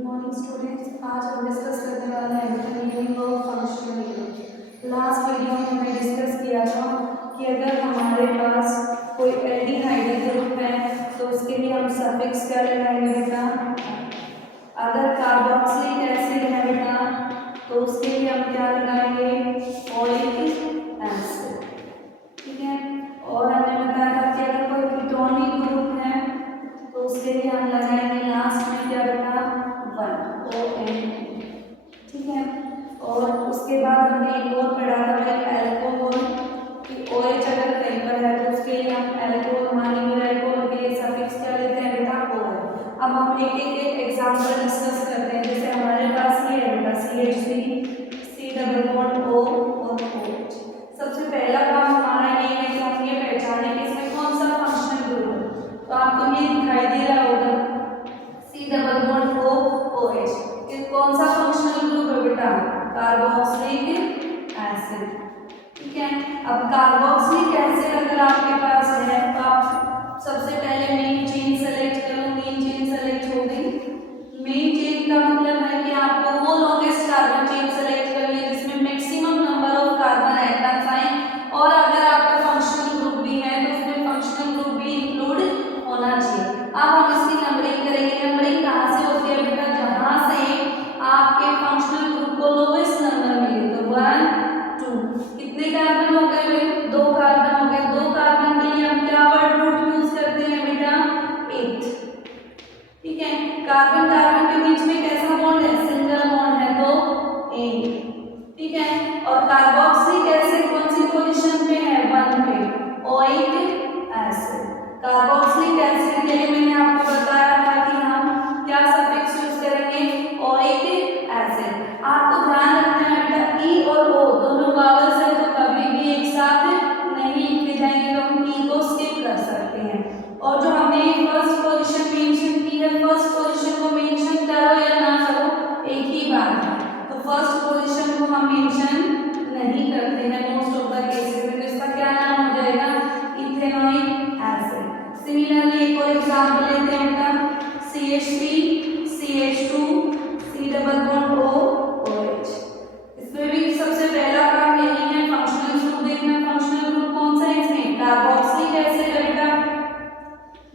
Morning students, आज हम discuss करने वाले हैं meaning of functional group. Last video में हमने डिस्कस किया था कि अगर हमारे पास कोई एल्डिहाइड ग्रुप है तो उसके लिए हम सफिक्स क्या लगाएंगे बेटा। अगर कार्बोक्सिलिक एसिड है बेटा तो उसके लिए हम क्या लगाएंगे, ओलिक एसिड। ठीक है, और हमने बताया था कि अगर कोई कीटोनिक ग्रुप है तो उसके लिए हम लगाएंगे लास्ट में क्या बेटा, वन ON। ठीक है, और उसके बाद हमने एक और पढ़ा था भाई एल्कोहल कि OH अगर कहीं पर है तो उसके लिए हम एल्कोहल मानेंगे, एल्कोहल के लिए सफिक्स क्या लेते हैं बेटा, OH। अब हम एक एक एग्जांपल डिस्कस करते हैं। जैसे हमारे पास ये है बेटा CH3 C double bond O और OH। सबसे पहला काम हमारा ये है कि हम ये पहचाने कि इसमें कौन सा फंक्शनल ग्रुप है। तो आपको ये दिखाई दे रहा होगा C double bond O OH, ये कौन सा फंक्शनल ग्रुप है बेटा, कार्बोक्सिलिक एसिड। ठीक है, अब कार्बोक्सिलिक एसिड अगर आपके पास है तो आप सबसे पहले मेन चेन सेलेक्ट करो। मेन चेन सेलेक्ट हो गई। मेन चेन का मतलब है कि आपको वो लॉन्गेस्ट कार्बन चेन सेलेक्ट करनी है जिसमें maximum number of carbon atoms आए, और अगर आपका फंक्शनल ग्रुप भी है तो उसमें फंक्शनल ग्रुप भी इंक्लूड होना चाहिए। अब हम इसकी नंबरिंग करेंगे। नंबरिंग कहाँ से होती है बेटा, जहां से आपके फंक्शनल ग्रुप को लोवेस्ट नंबर मिले। तो 1 2 कितने कार्बन हो गए भाई, 2 कार्बन हो गए। 2 कार्बन के लिए हम क्या वर्ड रूट यूज करते हैं बेटा, 8। ठीक है, कार्बन कार्बन के बीच में कैसा बॉन्ड है, सिंगल बॉन्ड है तो 8। ठीक है, और कार्बोक्सिलिक एसिड कौन सी पोजीशन पे है, 1 पे, ओइक एसिड। कार्बोक्सिलिक एसिड के लिए मैंने आपको बताया था कि हम क्या सफिक्स यूज करेंगे, ओइक एसिड। आपको ध्यान रखना है बेटा ई और ओ दोनों वावल्स है तो कभी भी एक साथ नहीं लिखे जाएंगे, तो हम ई को स्किप कर सकते हैं। और जो हमने फर्स्ट पोजीशन मेंशन की है, फर्स्ट पोजीशन को मेंशन करो या ना करो एक ही बात है। तो फर्स्ट पोजीशन को हम मेंशन नहीं करते हैं मोस्ट ऑफ द केसेस में, तो इसका क्या नाम हो जाएगा, इथेनोइक एसिड। सिमिलरली एक और एग्जांपल लेते हैं बेटा, CH3 CH2 C double bond O OH। इसमें भी सबसे पहला काम यही है, फंक्शनल ग्रुप देखना। फंक्शनल ग्रुप कौन सा है इसमें, कार्बोक्सिलिक एसिड है बेटा।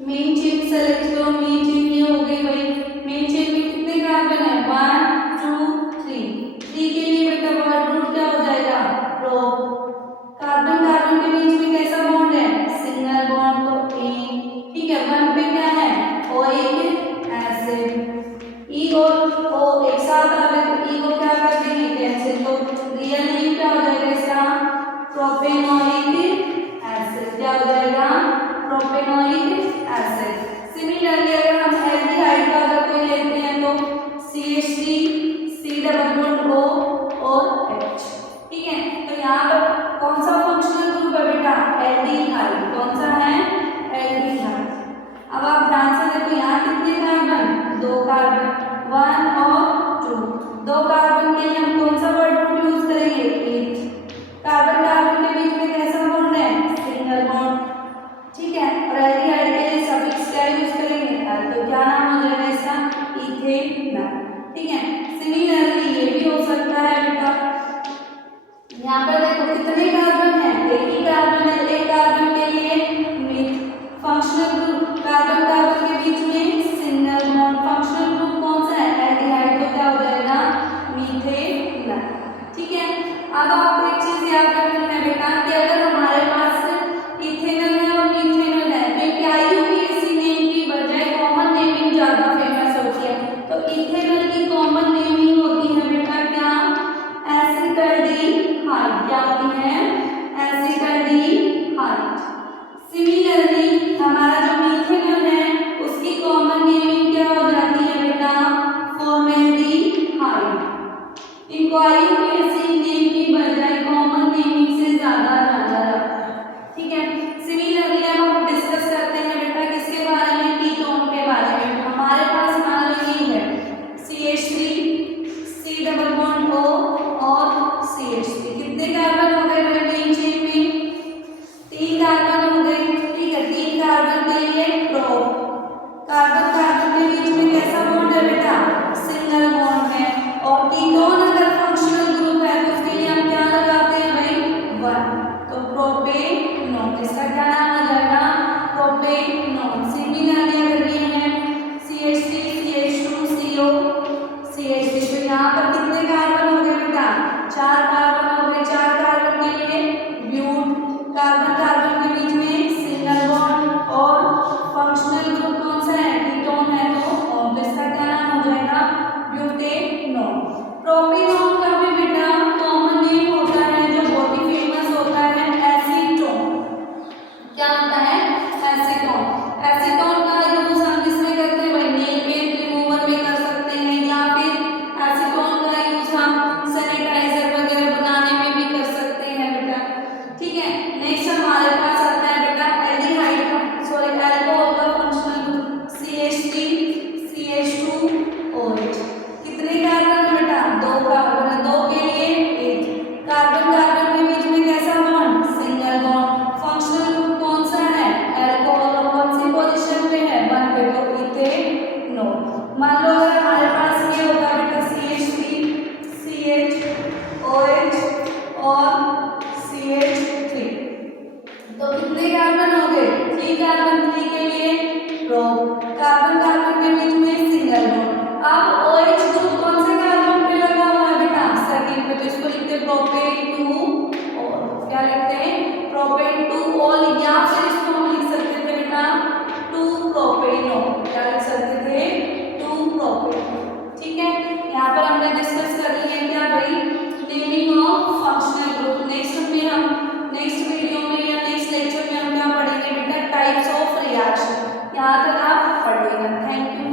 मेन चेन सेलेक्ट करो। मेन चेन ये हो गई भाई। मेन चेन में कितने कार्बन है, 1 2 3। 3 के लिए बेटा वर्ड रूट क्या हो जाएगा, प्रो। कार्बन कार्बन के बीच में कैसा बॉन्ड है, सिंगल बॉन्ड तो ए। ठीक है, 1 पे क्या है, ओइक एसिड। ई और ओ एक साथ आ गए तो ई को क्या कर देंगे, कैंसिल। तो रियल नेम क्या हो जाएगा इसका, प्रोपेनोइक एसिड। क्या हो जाएगा, प्रोपेनोइक एसिड। सिमिलरली अगर हम एल्डिहाइड का अगर कोई लेते हैं तो CH3 C double bond O और H। ठीक है, तो यहाँ पर कौन सा फंक्शनल ग्रुप है बेटा, एल्डिहाइड। कौन सा है, एल्डिहाइड। अब आप ध्यान से देखो यहाँ कितने कार्बन, 2 कार्बन, 1 और 2। 2 कार्बन के लिए हम कौन सा वर्ड रूट यूज करेंगे, 8। कार्बन कार्बन के बीच में कैसा बॉन्ड है, सिंगल बॉन्ड। ठीक है, और एल्डिहाइड के लिए सफिक्स क्या यूज करेंगे, तो क्या नाम हो जाएगा इसका, इथेनॉल। ठीक है, सिमिलरली ये भी हो सकता है बेटा। यहाँ पर देखो कितने कार्बन है, एक ही कार्बन है। एक कार्बन के लिए फंक्शनल ग्रुप कार्बन कार्बन के बीच में सिंगल बॉन्ड, फंक्शनल ग्रुप कौन सा है, एल्डिहाइड। तो क्या हो जाएगा, मीथेनॉल। ठीक है, अब आपको एक चीज याद रखनी है बेटा कि अगर हमारे पास इथेनॉल है और मीथेनॉल है तो क्या यूपीएससी नेम की बजाय कॉमन नेमिंग ज्यादा फेमस होती है। तो इथेनॉल की कॉमन नेमिंग होती है बेटा क्या, एसिटाल्डिहाइड। क्या होती है, प्रोपिनोन का भी बेटा कॉमन नेम होता है जो बहुत ही फेमस होता है, एसीटोन। क्या होता है? एसीटोन। एसीटोन का यूज हम किसमें करते हैं भाई? नेल पेंट रिमूवर में कर सकते हैं, या फिर एसीटोन का यूज हम सैनिटाइजर वगैरह बनाने में भी कर सकते हैं बेटा। ठीक है, नेक्स्ट हमारे पास आता है बेटा एल्डिहाइड का, सॉरी अल्कोहल का functional group CH3 CH2 OH। कितने कार्बन है बेटा? 2 कार्बन है, 2 के लिए 1 कार्बन। कार्बन के बीच में कैसा bond? Single bond. Functional group कौन सा है? अल्कोहल। और कौन सी पोजीशन पे है? 1 पे, तो इथेनॉल। मान लो अगर हमारे पास ये होता बेटा CH3 CHOH और CH3, तो कितने कार्बन हो गए? 3 कार्बन। 3 के लिए प्रोप। कार्बन कार्बन के बीच में सिंगल बॉन्ड। अब OH ग्रुप कौन से कार्बन पे लगा हुआ है बेटा? सेकंड पे, तो इसको लिखते हैं प्रोपेन 2 ऑल। क्या लिखते हैं? प्रोपेन 2 ऑल, या फिर इसको हम लिख सकते थे बेटा 2 प्रोपेनॉल। क्या लिख सकते थे? 2 प्रोपेनॉल। ठीक है, यहाँ पर हमने डिस्कस कर लिया क्या भाई? Naming of functional group. Next video में या नेक्स्ट लेक्चर में हम क्या पढ़ेंगे बेटा? Types of reaction. यहाँ तक आप पढ़िएगा। Thank you.